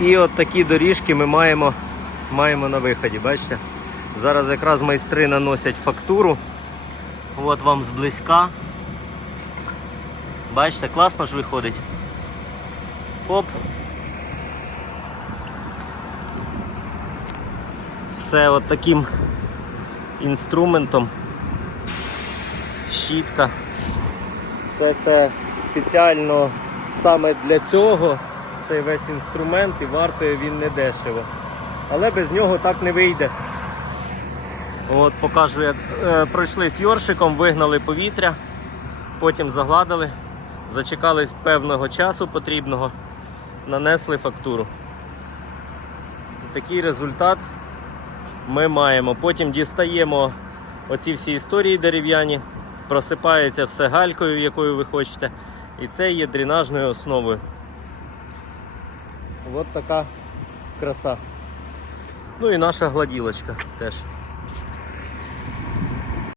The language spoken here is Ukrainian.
І от такі доріжки ми маємо, маємо на виході, бачите? Зараз якраз майстри наносять фактуру. От вам зблизька. Бачите, класно ж виходить. Оп. Все от таким інструментом. Щітка. Все це спеціально саме для цього. Цей весь інструмент і вартує він не дешево. Але без нього так не вийде. От покажу, як е, пройшли з йоршиком, вигнали повітря, потім загладили, зачекались певного часу потрібного, нанесли фактуру. Такий результат ми маємо. Потім дістаємо оці всі історії дерев'яні, просипається все галькою, якою ви хочете. І це є дренажною основою. От така краса. Ну і наша гладілочка теж.